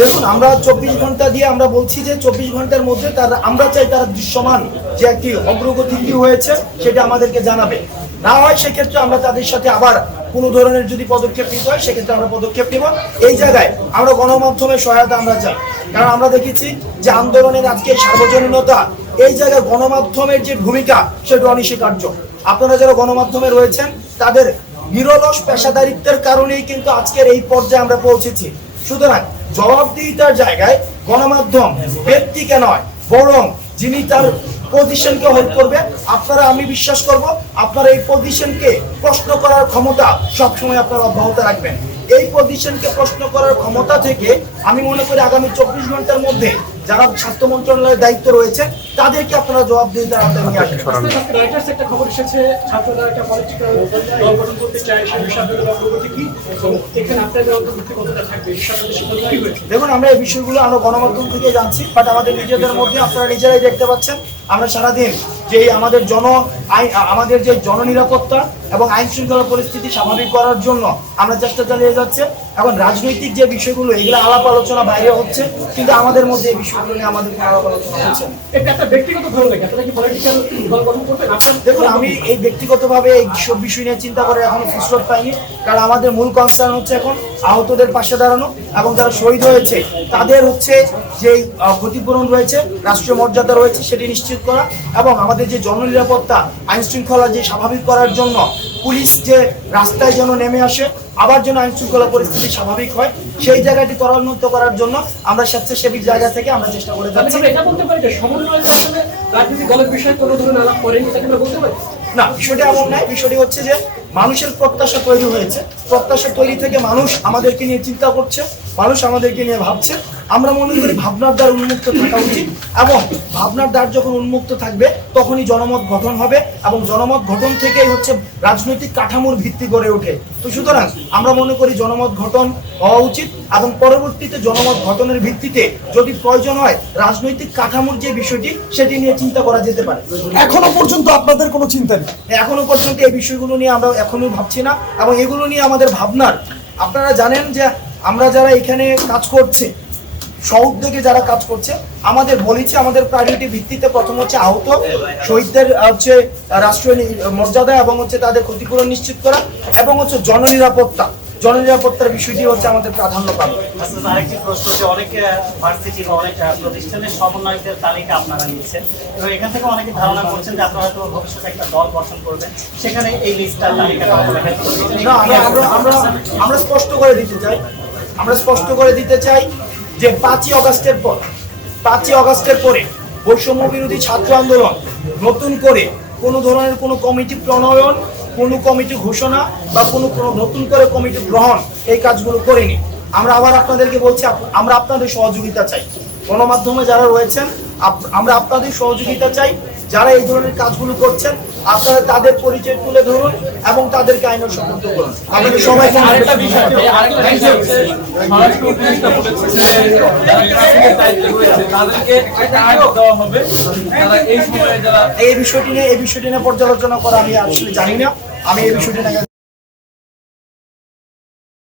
দেখুন, আমরা 24 ঘন্টা দিয়ে আমরা বলছি যে 24 ঘন্টার মধ্যে আমরা চাই তারা দৃশ্যমান যে একটি অগ্রগতি কি হয়েছে সেটা আমাদেরকে জানাবে। না হয় সেক্ষেত্রে আমরা তাদের সাথে আবার কোনো ধরনের যদি পদক্ষেপ নিতে হয় সেক্ষেত্রে আমরা পদক্ষেপ নিব। এই জায়গায় আমরা গণমাধ্যমের সহায়তা আমরা চাই, কারণ আমরা দেখেছি যে আন্দোলনের আজকে সার্বজনীনতা, এই জায়গায় গণমাধ্যমের যে ভূমিকা সেটা অনস্বীকার্য। আপনারা যারা গণমাধ্যমে রয়েছেন তাদের নিরলস পেশাদারিত্বের কারণেই কিন্তু আজকের এই পর্যায়ে আমরা পৌঁছেছি। সুতরাং জবাবদিহিতার জায়গায় গণমাধ্যম ব্যক্তিকে নয়, বরং যিনি তার পজিশনকে হোল্ড করবে, আপনারা, আমি বিশ্বাস করব আপনারা এই পজিশনকে প্রশ্ন করার ক্ষমতা সবসময় আপনারা অব্যাহত রাখবেন। এই পজিশনকে প্রশ্ন করার ক্ষমতা থেকে আমি মনে করি আগামী 24 ঘন্টার মধ্যে যারা স্বাস্থ্য মন্ত্রণালয়ের দায়িত্ব রয়েছে তাদেরকে আপনারা জবাবদিহিতার আওতায় নিয়ে আসবেন। রয়টার্স একটা খবর এসেছে, ছাত্ররা একটা পলিটিক্যাল দল গঠন করতে চায়, সেই বিষয়গুলো অগ্রগতি কি এবং এখানে আপনাদের অন্তর্ভুক্তি কতটা থাকবে, এই বিষয়টা সিদ্ধান্ত কি হয়েছে? দেখুন, আমরা এই বিষয়গুলো আমরা গণমাধ্যম থেকে জানছি, বাট আমাদের নিজেদের মধ্যে আপনারা নিজেরাই দেখতে পাচ্ছেন আমরা সারাদিন যে আমাদের যে জননিরাপত্তা এবং আইন শৃঙ্খলা পরিস্থিতি স্বাভাবিক করার জন্য আমরা চেষ্টা চালিয়ে যাচ্ছে। এখন রাজনৈতিক যে বিষয়গুলো এগুলো আলাপ আলোচনা বাইরে হচ্ছে, কিন্তু আমাদের মধ্যে এই বিষয়গুলো নিয়ে আমাদের আলাপ আলোচনা হচ্ছে। এটা একটা ব্যক্তিগত ধরনের, আপনারা কি পলিটিক্যাল দল গঠন করবেন? দেখুন, আমি এই ব্যক্তিগতভাবে এই সব বিষয় নিয়ে চিন্তা করে এখনো ফুসরত পাইনি, কারণ আমাদের মূল কনসার্ন হচ্ছে এখন আহতদের পাশে দাঁড়ানো এবং যারা শহীদ হয়েছে তাদের হচ্ছে যে ক্ষতিপূরণ রয়েছে, রাষ্ট্রীয় মর্যাদা রয়েছে সেটি নিশ্চিত করা, এবং আমাদের যে জননিরাপত্তা আইন শৃঙ্খলা যে স্বাভাবিক করার জন্য পুলিশ যে রাস্তায় যেন নেমে আসে, আবার যেন আইন শৃঙ্খলা পরিস্থিতি স্বাভাবিক হয়, সেই জায়গাটি ত্বরান্বিত করার জন্য আমরা স্বেচ্ছাসেবী জায়গা থেকে আমরা চেষ্টা করে যাচ্ছি। এটা বলতে পারি যে সমন্বয় আসলে রাজনৈতিক দলের বিষয়ে কোনো ধরনের আলাপ করেনি, এটা আমরা বলতে পারি না। বিষয়টা এমন নয়, বিষয়টি হচ্ছে যে মানুষের প্রত্যাশা তৈরি হয়েছে, প্রত্যাশা তৈরি থেকে মানুষ আমাদেরকে নিয়ে চিন্তা করছে, মানুষ আমাদেরকে নিয়ে ভাবছে। আমরা মনে করি ভাবনার দ্বার উন্মুক্ত থাকা উচিত, এবং ভাবনার দ্বার যখন উন্মুক্ত থাকবে তখনই জনমত গঠন হবে, এবং জনমত গঠন থেকেই হচ্ছে রাজনৈতিক কাঠামোর ভিত্তি গড়ে ওঠে। তো সুতরাং আমরা মনে করি জনমত গঠন হওয়া উচিত, এবং পরবর্তীতে জনমত গঠনের ভিত্তিতে যদি প্রয়োজন হয় রাজনৈতিক কাঠামোর যে বিষয়টি সেটি নিয়ে চিন্তা করা যেতে পারে। এখনো পর্যন্ত আপনাদের কোনো চিন্তা নেই? এখনো পর্যন্ত এই বিষয়গুলো নিয়ে আমরা এখনো ভাবছি না, এবং এগুলো নিয়ে আমাদের ভাবনার, আপনারা জানেন যে আমরা যারা এখানে কাজ করছে, সউদ্যোগে যারা কাজ করছে, আমাদের বলেছি আমাদের প্রায়োরিটি ভিত্তিতে প্রথম হচ্ছে আহত শহীদদের হচ্ছে রাষ্ট্রীয় মর্যাদা এবং হচ্ছে তাদের ক্ষতিপূরণ নিশ্চিত করা, এবং হচ্ছে জননিরাপত্তার বিষয়টি হচ্ছে আমাদের প্রাধান্য পাবে। আরেকটি প্রশ্ন, যে অনেক ভার্সিটি বা অনেক প্রতিষ্ঠানের সমন্বয়কদের তালিকা আপনারা নিচ্ছেন, এবং এখান থেকে অনেকে ধারণা করছেন যে আপনারা হয়তো ভবিষ্যতে একটা দল গঠন করবেন, সেখানে এই লিস্টটার তালিকাটা আমরা স্পষ্ট করে দিতে চাই যে 5ই অগাস্টের পরে বৈষম্য বিরোধী ছাত্র আন্দোলন নতুন করে কোনো ধরনের কোনো কমিটি প্রণয়ন, কোনো কমিটি ঘোষণা বা কোনো নতুন করে কমিটি গ্রহণ, এই কাজগুলো করিনি। আমরা আবার আপনাদেরকে বলছি, আমরা আপনাদের সহযোগিতা চাই। গণমাধ্যমে যারা রয়েছেন আমরা আপনাদের সহযোগিতা চাই। যারা এই ধরনের কাজগুলো করছেন আপনারা তাদের পরিচয় তুলে ধরুন এবং তাদেরকে আইনের সম্পর্ক করুন। আমাদের সবাইকে আরেকটা বিষয়, এই বিষয়টি নিয়ে পর্যালোচনা করা আমি আসলে জানি না। আমি এই বিষয়টি নিয়ে